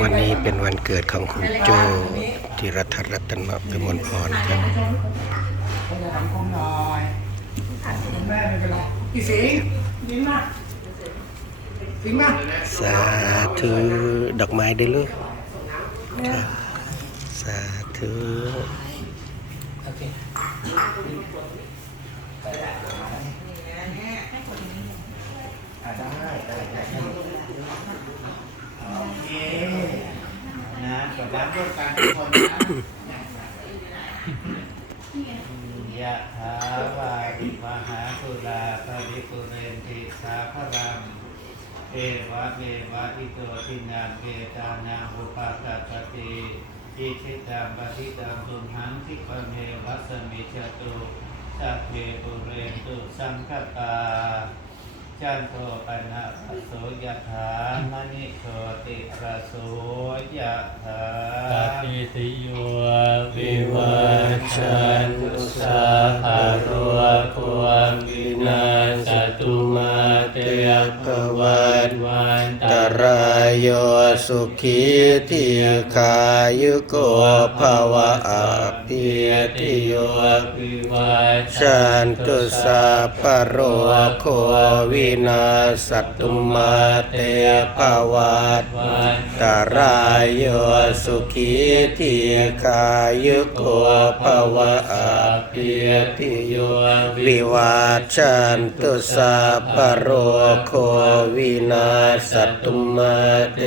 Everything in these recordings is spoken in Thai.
วันนี้เป็นวันเกิดของคุณโจธีรทัศน์รัตนกมลพรครับให้จะทำคงหน่อยคุณแม่ไม่เป็นไรพี่สิงห์สิงห์มาสาธุดอกไม้ด้วยลูกสาธุ โอเคอะได้ได้ได้โอเคนะกด ร่วมกันทุกคนนะยะถาวาริมหาสุราภริปุเรนติสาพรังเอวะเมวะอิโตทินังเกตานังอุปากัปปติอิชิตังปฏิตังตุมหังทิปเมวัสมิจตุสัพเพปุเรนตุสังคปา จันโทปนะระโสยถามณิโชติระโสยถาสัพพิติโยวิวัชชันตุสาภโร สุขีทีขายุโกภาวะอาภิยติโยวิวัชันตุสาปโรโควินาสตุมาเตภวัตวันตรายโยสุขีทีขายุโกภาวะอาภิยติโยวิวาชันตุสาปโรโควินาสตุมาเต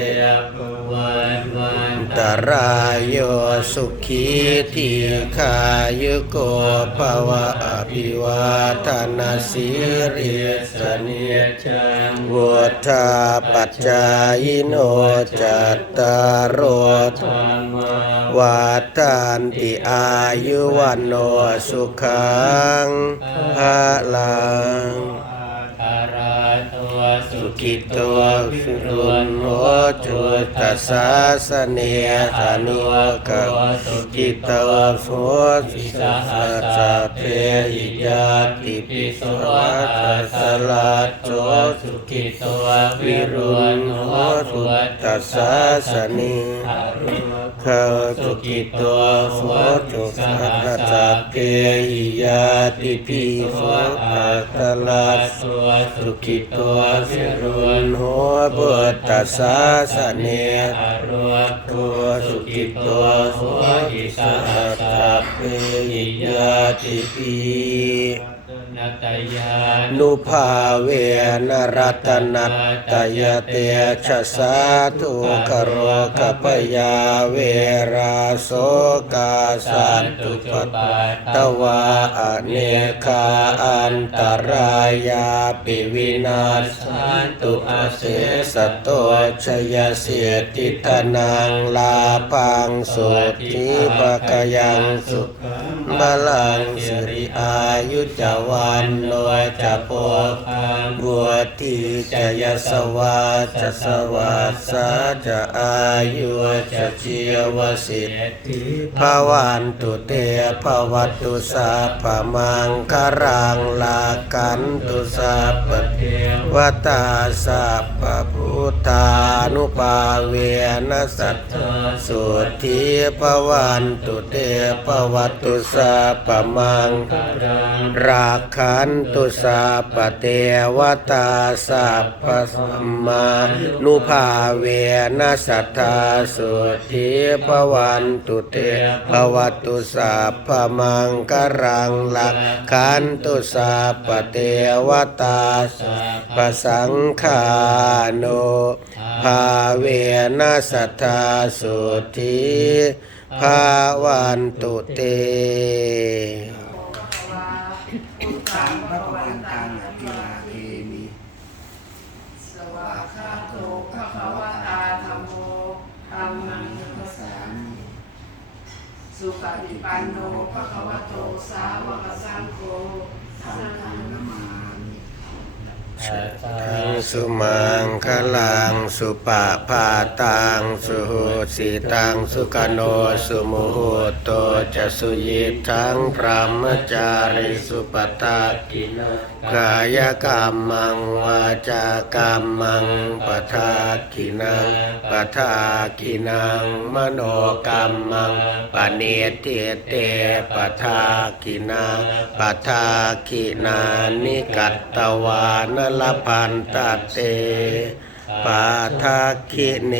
ภวันวัน รายโยสุขีทีขายุโกภวะอภิวาทนาสิริสเนเนจังวุธาปัจจายโนจัตตารโธวาทานติอายุวันโนสุขังภาลัง สุขิกิตโตตัววิวิรุรุณโหจุตัสสาสะสเนธานุกะสุกิโตโสติสหัสสะเพหิยาติปิโสวัสสลัดโสสุสุกิตวิรุณโหจุตัสสาสะสสเนนิขสุกิโตโสจุสหัสสะเพหิยาติปิโสอัตตลัดตัวสุสุขิตโตวิรุณโหบุตตสสาสเนอรวะโกตัวสุขิตตัวโสโสหิหิสสาหัหัสสระสะเพเพหิหิยายาติปี นุภาเวนรัตนัตตยเตชะสาธุคโรกปยาเวราโสกาสันตุปตวาอเนคาอันตรายาปิวินาสันตุอาเสสตโตชยเสียติธนังลาพังสุทิปะกยังสุบาลังสิริอายุจวันโนจะโพคังบัวทีจะยสวาจะสวัสสาจะอายุจะชีวสิทธิภาวันตุเตภวัตุสาพมังคารังลากันตุสาปเทวตาสัพพ พุทธานุภาเวนัสสัทธสุทธิภวันตุเตภวัตุสาพมังราคันตุสาปเทวตาสัพสัมมานุภาเวนัสสัทธาสุทธิภวันตุเตภวตุสาพมังกรังลักขันตุสาปเทวตาสัพสังฆานุภาเวนัสสัทธาสุทธิภาวันตุเตตังพระวันตังอภิวาเทมิสวากขาโตภะคะวะตาธัมโมธัมมังนัมสสามิสุปฏิปันโนภะคะวะโตสาวกสังโฆสังฆังนามามิทัง สุมังคลังสุปะพาตังสุโหสิตังสุกโนสุมโหโตจะสุยิทังพรหมจาริสุปตากินกายกรรมังวาจากรรมังปทากินังปทากินังมโนกรรมังปะเนติเตปทากินังปทากินานิกัตตวานลพันตเตปะทากิเน